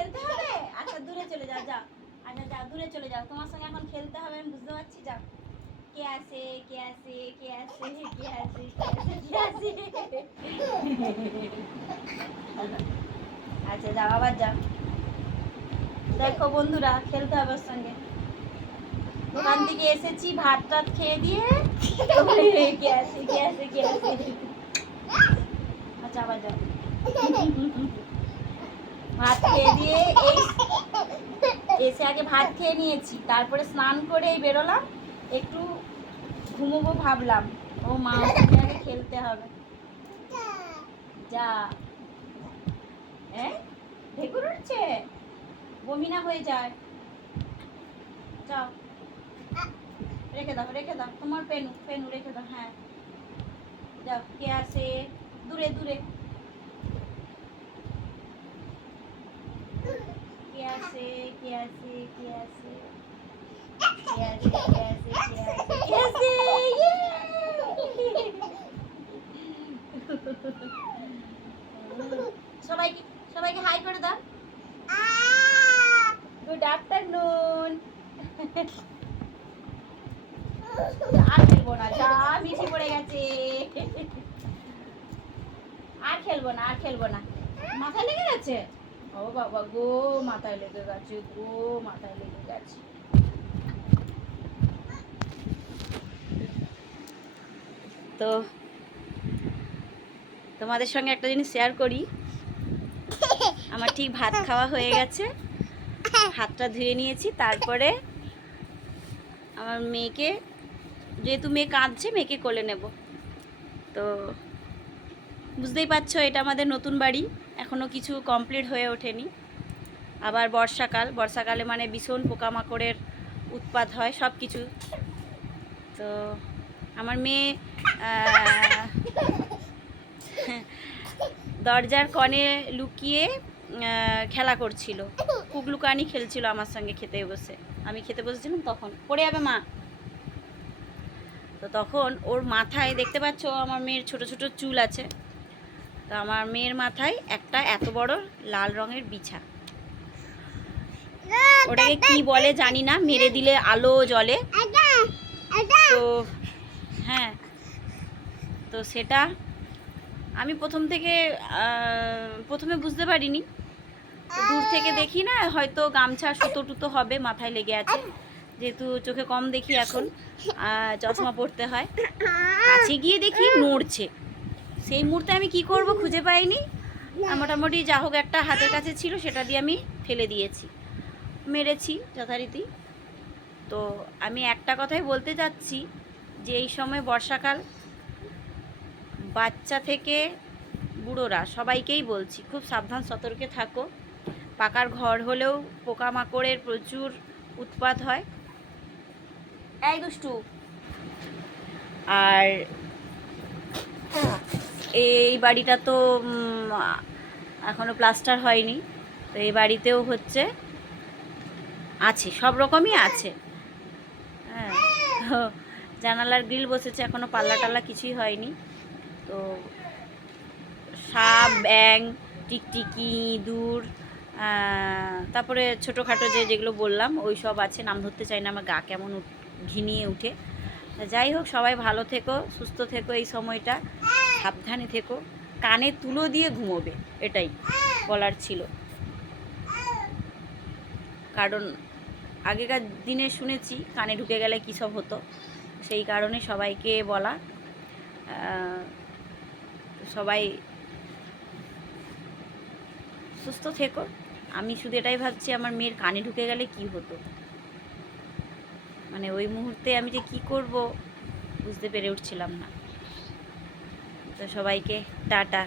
খেলতে হবে? আচ্ছা দূরে চলে যাও, যাও। আচ্ছা যাও, দূরে চলে যাও, তোমার সঙ্গে এখন খেলতে হবে, আমি বুঝতে পারছি। যাও। কে আসে, কে আসে, কে আসে, কে আসে, কে আসে, কে আসে। আচ্ছা যাও, আবার যাও। দেখো বন্ধুরা, খেলতে হবে ওর সঙ্গে। দোকান থেকে এসেছি, ভাত টাত খেয়ে দিয়ে কে আসে, কে আসে, কে আসে। আচ্ছা আবার যাও। ভাত খেয়ে দিয়ে এসে আগে ভাত খেয়ে নিয়েছি, তারপরে স্নান করে এই বেরোলাম, একটু ঘুমোবো ভাবলাম। ও মা, ওর সঙ্গে আগে খেলতে হবে। যা। হ্যাঁ, ঢেকুর উঠছে, বমি না হয়ে যায়। যাও, রেখে দাও, রেখে দাও, তোমার পেনু পেনু রেখে দাও। হ্যাঁ যাও। কে আসে? দূরে দূরে। কে আসে, কে আসে, কে আসে, কে আসে, কে আসে, কে আসে, কে আসে, ইয়ে! সবাইকে সবাইকে হাই করে দাও। Good afternoon. আর খেলবো না, যা মিঠি পড়ে গেছে। আর খেলবো না, আর খেলবো না। মাথায় লেগে গেছে? ও বাবা গো, মাথায় লেগে গেছে গো, মাথায় লেগে গেছে। তো তোমাদের সঙ্গে একটা জিনিস শেয়ার করি। আমার ঠিক ভাত খাওয়া হয়ে গেছে, হাতটা ধুয়ে নিয়েছি, তারপরে আমার মেয়েকে, যেহেতু মেয়ে কাঁদছে, মেয়েকে কোলে নেব। তো বুঝতেই পারছো, এটা আমাদের নতুন বাড়ি, এখনও কিছু কমপ্লিট হয়ে ওঠেনি। আবার বর্ষাকাল, বর্ষাকালে মানে ভীষণ পোকামাকড়ের উৎপাত হয় সব কিছু। তো আমার মেয়ে দরজার কনে লুকিয়ে খেলা করছিল, কুকলুকানি খেলছিল আমার সঙ্গে খেতে বসে। আমি খেতে বসেছিলাম, তখন পড়ে যাবে মা। তো তখন ওর মাথায়, দেখতে পাচ্ছ আমার মেয়ের ছোট ছোট চুল আছে, তো আমার মেয়ের মাথায় একটা এত বড় লাল রঙের বিছা। ওটাকে কি বলে জানি না, মেরে দিলে আলো জ্বলে। তো হ্যাঁ, তো সেটা আমি প্রথমে বুঝতে পারিনি। দূর থেকে দেখি না, হয়তো গামছা সুতো টুতো হবে, মাথায় লেগে আছে, যেহেতু চোখে কম দেখি এখন, চশমা পরতে হয়। কাছে গিয়ে দেখি নড়ছে। সেই মুহূর্তে আমি কি করব খুঁজে পাইনি, মোটামুটি যা হোক একটা হাতের কাছে ছিল, সেটা দিয়ে আমি ফেলে দিয়েছি, মেরেছি যথারীতি। তো আমি একটা কথাই বলতে চাচ্ছি, যে এই সময় বর্ষাকাল, বাচ্চা থেকে বুড়োরা সবাইকেই বলছি, খুব সাবধান সতর্কে থাকো। পাকার ঘর হলেও পোকামাকড়ের প্রচুর উৎপাত হয়। এই দুষ্টু। আর এই বাড়িটা তো এখনও প্লাস্টার হয়নি, তো এই বাড়িতেও হচ্ছে, আছে সব রকমই আছে। হ্যাঁ, তো জানালার গ্রিল বসেছে, এখনও পাল্লা টাল্লা কিছুই হয়নি। তো সাপ, ব্যাং, টিকটিকি, ইঁদুর, তারপরে ছোটোখাটো যেগুলো বললাম ওই সব আছে। নাম ধরতে চাই না, আমার গা কেমন ঘিনিয়ে উঠে। যাই হোক, সবাই ভালো থেকো, সুস্থ থেকো, এই সময়টা সাবধানে থেকো, কানে তুলো দিয়ে ঘুমোবে, এটাই বলার ছিল। কারণ আগেকার দিনে শুনেছি কানে ঢুকে গেলে কী সব হতো, সেই কারণে সবাইকে বলা। সবাই সুস্থ থেকো। আমি শুধু এটাই ভাবছি, আমার মেয়ের কানে ঢুকে গেলে কি হতো, মানে ওই মুহূর্তে আমি যে কি করব বুঝতে পেরে উঠছিলাম না। তো সবাইকে টাটা।